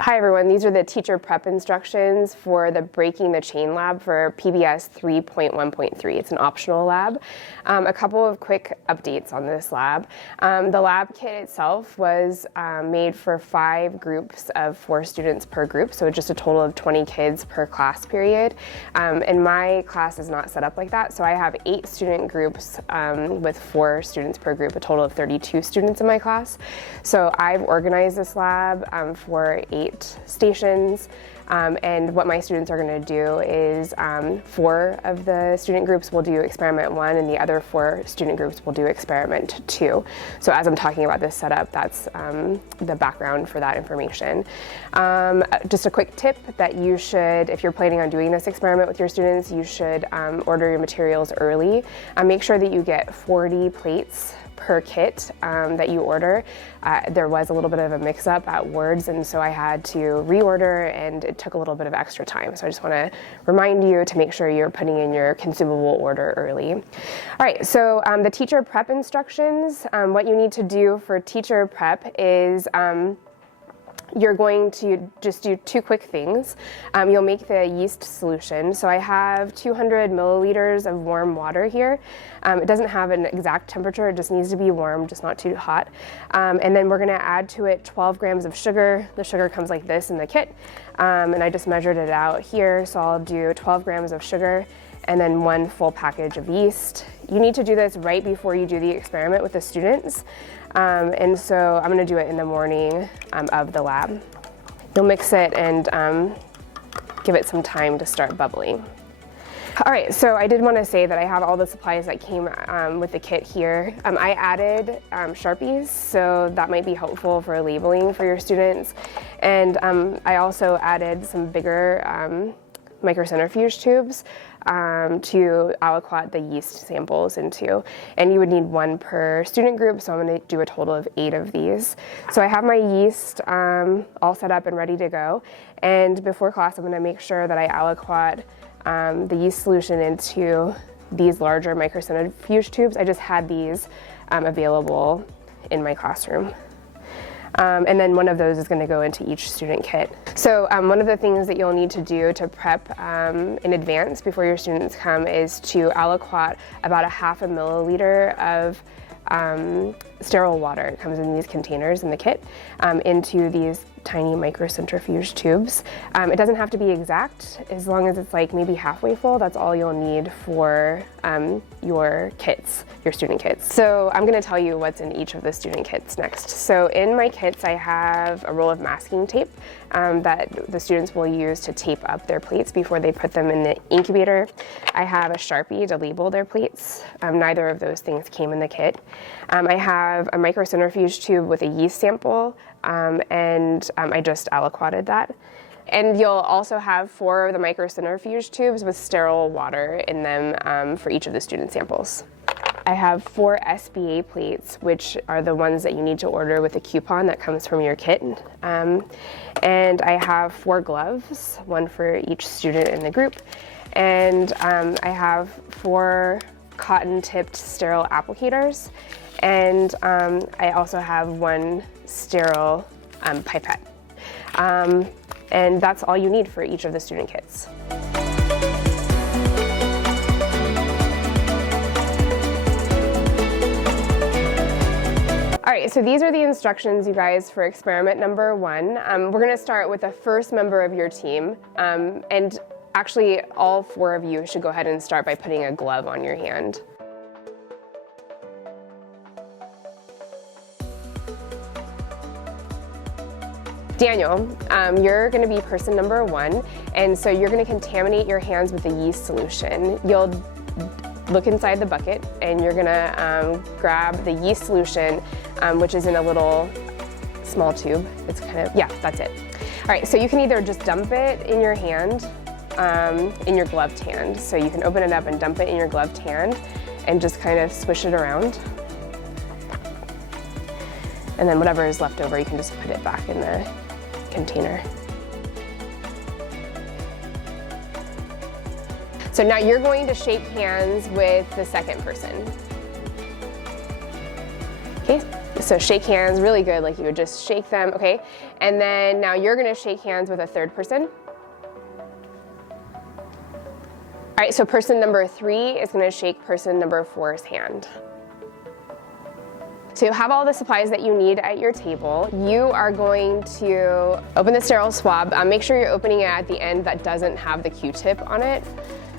Hi everyone, these are the teacher prep instructions for the Breaking the Chain lab for PBS 3.1.3. It's an optional lab. A couple of quick updates on this lab. The lab kit itself was made for 5 groups of 4 students per group, so just a total of 20 kids per class period. And my class is not set up like that, so I have 8 student groups with 4 students per group, a total of 32 students in my class. So I've organized this lab for 8 stations, and what my students are going to do is 4 of the student groups will do experiment 1 and the other 4 student groups will do experiment 2. So as I'm talking about this setup, that's the background for that information. Just a quick tip that you should, if you're planning on doing this experiment with your students, you should order your materials early. Make sure that you get 40 plates per kit that you order. There was a little bit of a mix-up at Words, and so I had to reorder, and it took a little bit of extra time. So I just want to remind you to make sure you're putting in your consumable order early. All right, so the teacher prep instructions, what you need to do for teacher prep is you're going to just do 2 quick things. You'll make the yeast solution. So I have 200 milliliters of warm water here. It doesn't have an exact temperature, it just needs to be warm, just not too hot. And then we're gonna add to it 12 grams of sugar. The sugar comes like this in the kit. And I just measured it out here, so I'll do 12 grams of sugar and then 1 full package of yeast. You need to do this right before you do the experiment with the students. And so I'm gonna do it in the morning of the lab. You'll mix it and give it some time to start bubbling. All right, so I did want to say that I have all the supplies that came with the kit here. I added Sharpies, so that might be helpful for labeling for your students. And I also added some bigger microcentrifuge tubes to aliquot the yeast samples into. And you would need 1 per student group, so I'm going to do a total of 8 of these. So I have my yeast all set up and ready to go. And before class, I'm going to make sure that I aliquot the yeast solution into these larger microcentrifuge tubes. I just had these available in my classroom. And then 1 of those is going to go into each student kit. So one of the things that you'll need to do to prep in advance before your students come is to aliquot about 1/2 milliliter of sterile water. It comes in these containers in the kit into these tiny microcentrifuge tubes. It doesn't have to be exact, as long as it's like maybe halfway full. That's all you'll need for your kits, your student kits. So I'm going to tell you what's in each of the student kits next. So in my kits, I have a roll of masking tape that the students will use to tape up their plates before they put them in the incubator. I have a Sharpie to label their plates. Neither of those things came in the kit. I have a microcentrifuge tube with a yeast sample, and I just aliquoted that. And you'll also have 4 of the microcentrifuge tubes with sterile water in them for each of the student samples. I have 4 SBA plates, which are the ones that you need to order with a coupon that comes from your kit. And I have 4 gloves, 1 for each student in the group. And I have 4 cotton-tipped sterile applicators. And I also have 1 sterile pipette. And that's all you need for each of the student kits. All right, so these are the instructions, you guys, for experiment number 1. We're gonna start with the first member of your team. And actually, all 4 of you should go ahead and start by putting a glove on your hand. Daniel, you're going to be person number 1, and so you're going to contaminate your hands with the yeast solution. You'll look inside the bucket, and you're going to grab the yeast solution, which is in a little small tube. It's kind of, yeah, that's it. All right, so you can either just dump it in your hand, in your gloved hand. So you can open it up and dump it in your gloved hand, and just kind of swish it around. And then whatever is left over, you can just put it back in the container. So now you're going to shake hands with the second person. Okay, so shake hands, really good, like you would just shake them, okay? And then now you're gonna shake hands with a third person. All right, so person number 3 is gonna shake person number 4's hand. So you have all the supplies that you need at your table. You are going to open the sterile swab. Make sure you're opening it at the end that doesn't have the Q-tip on it.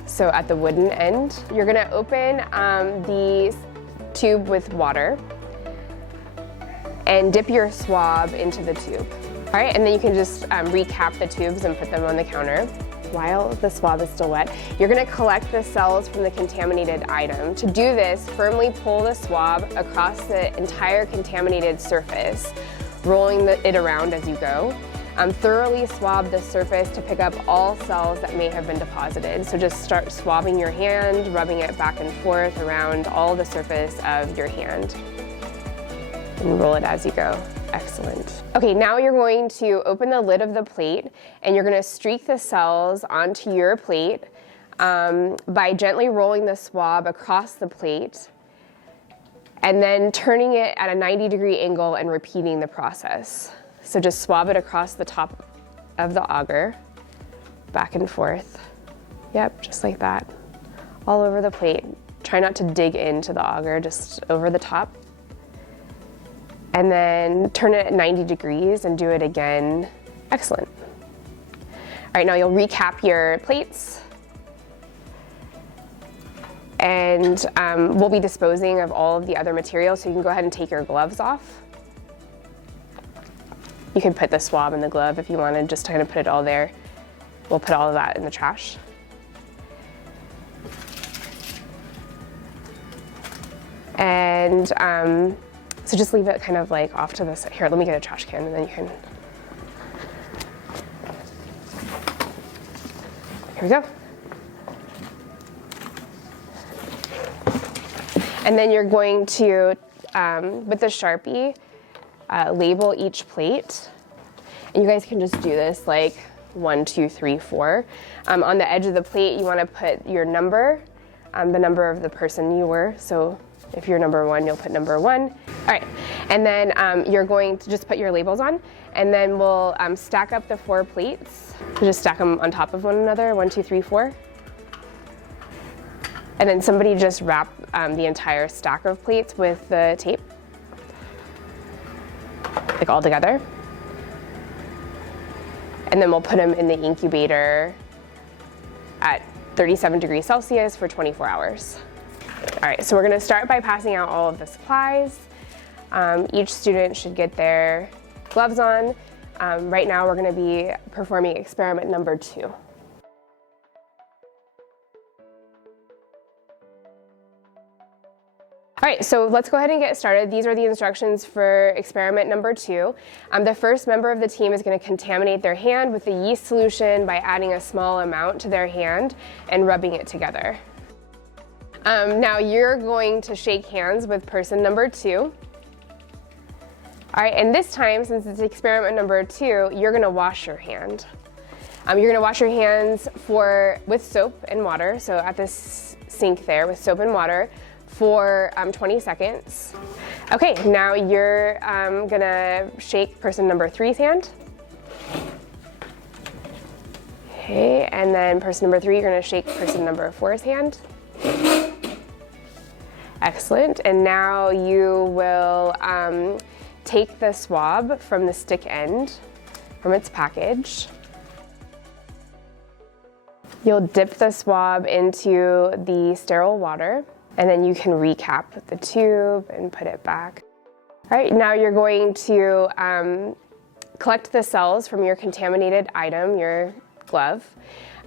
So at the wooden end. You're gonna open the tube with water and dip your swab into the tube. All right, and then you can just recap the tubes and put them on the counter. While the swab is still wet, you're gonna collect the cells from the contaminated item. To do this, firmly pull the swab across the entire contaminated surface, rolling it around as you go. Thoroughly swab the surface to pick up all cells that may have been deposited. So just start swabbing your hand, rubbing it back and forth around all the surface of your hand. And roll it as you go. Excellent. Okay, now you're going to open the lid of the plate and you're gonna streak the cells onto your plate by gently rolling the swab across the plate and then turning it at a 90-degree angle and repeating the process. So just swab it across the top of the agar, back and forth. Yep, just like that. All over the plate. Try not to dig into the agar, just over the top. And then turn it at 90 degrees and do it again. Excellent. All right, now you'll recap your plates. And we'll be disposing of all of the other material, so you can go ahead and take your gloves off. You can put the swab in the glove if you want to just kind of put it all there. We'll put all of that in the trash. And so just leave it kind of like off to the side. Here, let me get a trash can and then you can. Here we go. And then you're going to, with the Sharpie, label each plate. And you guys can just do this like 1, 2, 3, 4. On the edge of the plate, you want to put your number, the number of the person you were. So if you're number 1, you'll put number 1. All right, and then you're going to just put your labels on, and then we'll stack up the 4 plates. So just stack them on top of one another, 1, 2, 3, 4. And then somebody just wrap the entire stack of plates with the tape, like all together. And then we'll put them in the incubator at 37 degrees Celsius for 24 hours. All right, so we're gonna start by passing out all of the supplies. Each student should get their gloves on. Right now we're gonna be performing experiment number 2. All right, so let's go ahead and get started. These are the instructions for experiment number 2. The first member of the team is going to contaminate their hand with the yeast solution by adding a small amount to their hand and rubbing it together. Now you're going to shake hands with person number 2. All right, and this time, since it's experiment number 2, you're going to wash your hand. You're going to wash your hands with soap and water, so at this sink there with soap and water, for 20 seconds. Okay, now you're gonna shake person number 3's hand. Okay, and then person number 3, you're gonna shake person number 4's hand. Excellent, and now you will take the swab from the stick end, from its package. You'll dip the swab into the sterile water. And then you can recap the tube and put it back. All right, now you're going to collect the cells from your contaminated item, your glove.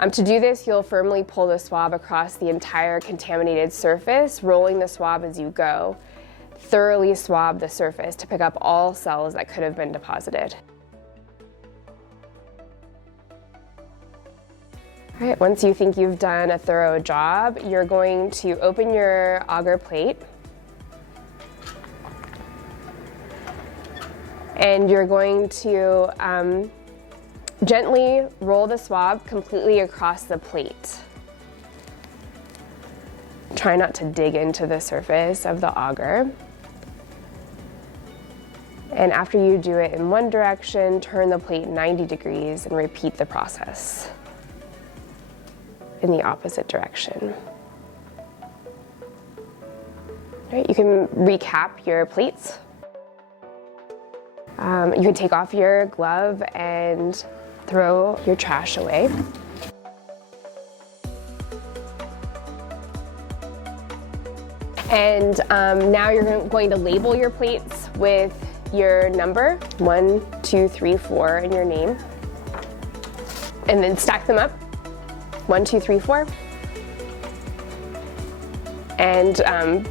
To do this, you'll firmly pull the swab across the entire contaminated surface, rolling the swab as you go. Thoroughly swab the surface to pick up all cells that could have been deposited. All right, once you think you've done a thorough job, you're going to open your agar plate. And you're going to gently roll the swab completely across the plate. Try not to dig into the surface of the agar. And after you do it in one direction, turn the plate 90 degrees and repeat the process in the opposite direction. All right, you can recap your plates. You can take off your glove and throw your trash away. And now you're going to label your plates with your number, 1, 2, 3, 4, and your name. And then stack them up, 1, 2, 3, 4. And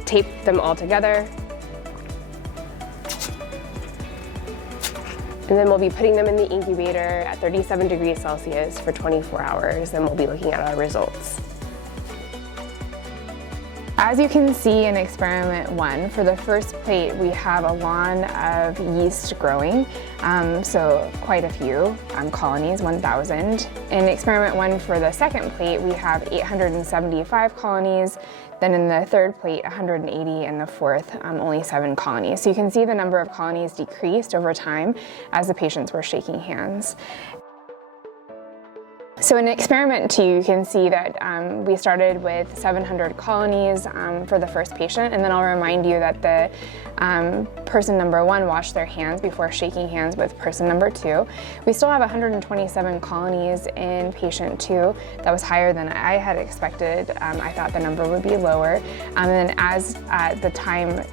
tape them all together. And then we'll be putting them in the incubator at 37 degrees Celsius for 24 hours, and we'll be looking at our results. As you can see in experiment 1, for the first plate we have a lawn of yeast growing, so quite a few colonies, 1,000. In experiment 1 for the second plate we have 875 colonies, then in the third plate 180, and the fourth only 7 colonies. So you can see the number of colonies decreased over time as the patients were shaking hands. So in experiment 2, you can see that we started with 700 colonies for the first patient, and then I'll remind you that the person number 1 washed their hands before shaking hands with person number 2. We still have 127 colonies in patient 2. That was higher than I had expected. I thought the number would be lower. And then as the time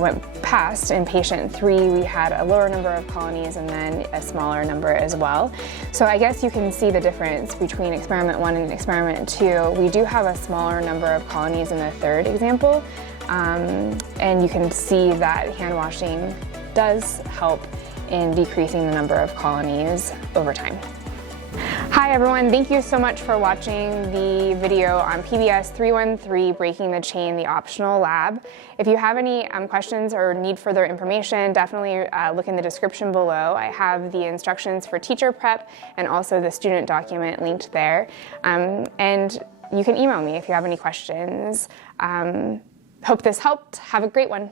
went past, in patient 3 we had a lower number of colonies and then a smaller number as well. So I guess you can see the difference between experiment 1 and experiment 2. We do have a smaller number of colonies in the third example, and you can see that hand washing does help in decreasing the number of colonies over time. Hi everyone, thank you so much for watching the video on PBS 313, Breaking the Chain, the optional lab. If you have any questions or need further information, definitely look in the description below. I have the instructions for teacher prep and also the student document linked there. And you can email me if you have any questions. Hope this helped. Have a great one.